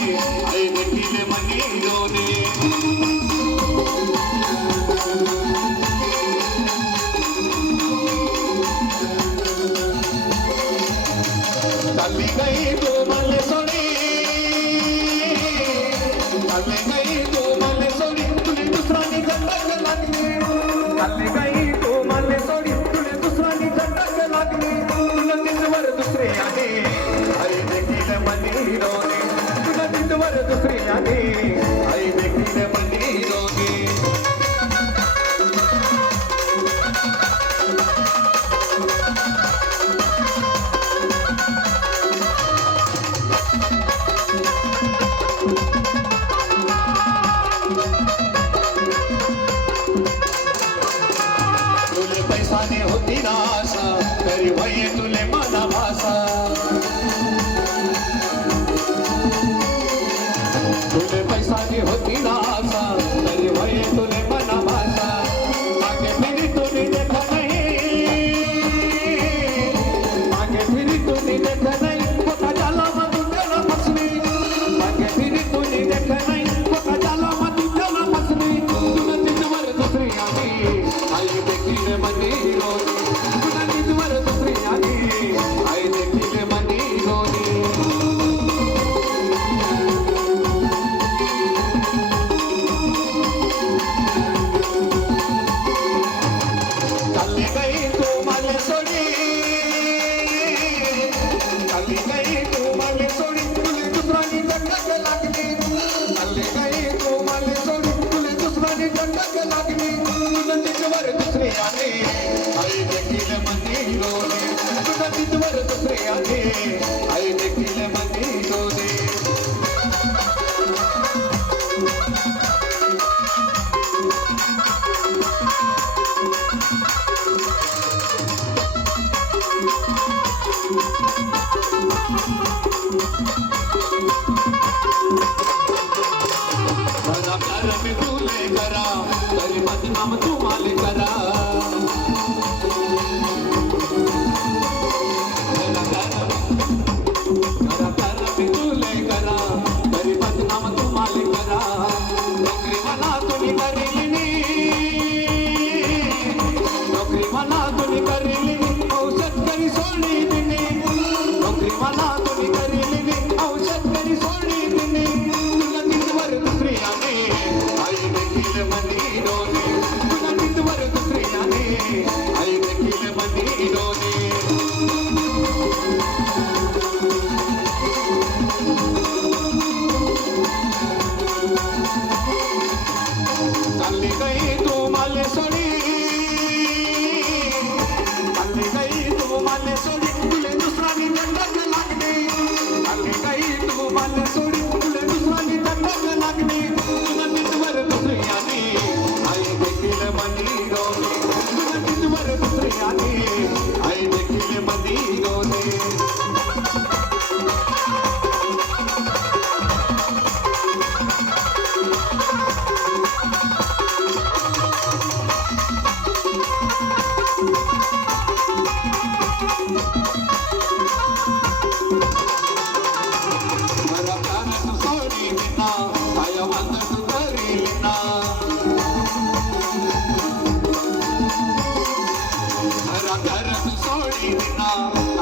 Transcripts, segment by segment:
आई देखील मनी रोने चाली गई तू मन सोडी चाली गई तू मन सोडी तुले दुसरानी झटक लागली चाली गई तू मन सोडी तुले दुसरानी झटक लागली तुला तिथवर दुसरे आले आई देखील मनी रोने तुला तिथवर दुसरे आले आई देखील मनी रोने पैसाने होती नासा तरी वये तुले मना भाषा तुले पैसाने होती नासा तरी वये तुले मना भाषा आगे फिरी तूने देखा नहीं आगे फिरी तूने देखा नहीं कोटा जाला मधु तेरा फसली आगे फिरी तूने देखा नहीं कोटा जाला मधु तेरा फसली तुला तिथवर दुसरी आली आई देखील मनी रोनी तुला तिथवर दुसरी आली आई देखील मनी रोनी चाली गई तू मला सोडी चाली गई तू मला सोडी तुले दुसरानी झटक लागली चाली गई तू मला सोडी तुले दुसरानी झटक लागली तुला तिथवर दुसरी आली आई देखील मनी रोने तुला तिथवर दुसरी आली आई देखील मनी रोने बड़ा प्यार में तुले करा तरी बदनाम तुम्हाले करा बड़ा प्यार में तुले करा तरी बदनाम तुम्हाले करा नौकरी मला तुम्ही करेली नौकरी मला तुम्ही करेली औषध करी सोडी दिली नौकरी मला तुम्ही करेली औषध करी सोडी दिली तुला तिथवर दुसरी आली आई देखील मनी रोने तुला तिथवर दुसरी आली आई देखील मनी रोने चाली गई तू मला सोडी चाली गई तू मला सोडी तुले दुसरानी झटक लागली चाली गई तू मला सोडी तुले दुसरानी झटक लागली तुला तिथवर दुसरी आली आई देखील मनी रोने तुला तिथवर दुसरी आली आई देखील मनी रोने मला प्यार तू सोडी बिना आया वाद तू करी लेना मला प्यार तू सोडी बिना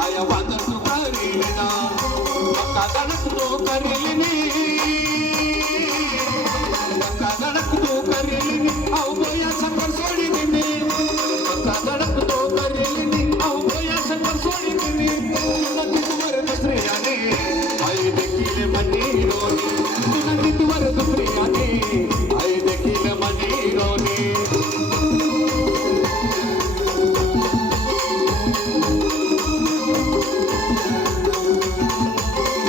आया वाद तू करी लेना पक्का धड़क तू करी लेनी पक्का धड़क तू करी लेनी आओ बोया शंकर सोडी बिनी पक्का धड़क तू करी लेनी आओ बोया शंकर सोडी बिनी तुला तिथवर दुसरी आली आई देखील मनी रोनी तुला तिथवर दुसरी आली आई देखील मनी रोनी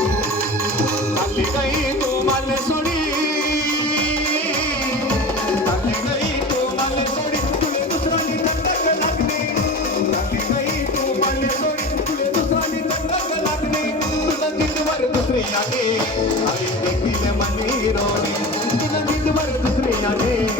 चाली गई तू मला सोडी चाली गई तू मला सोडी तुले दुसरानी झटक लागली चाली गई तू मला सोडी तुले दुसरानी झटक लागली तुला तिथवर दुसरी आली आई देखील मनी रोनी तुला तिथवर दुसरी आली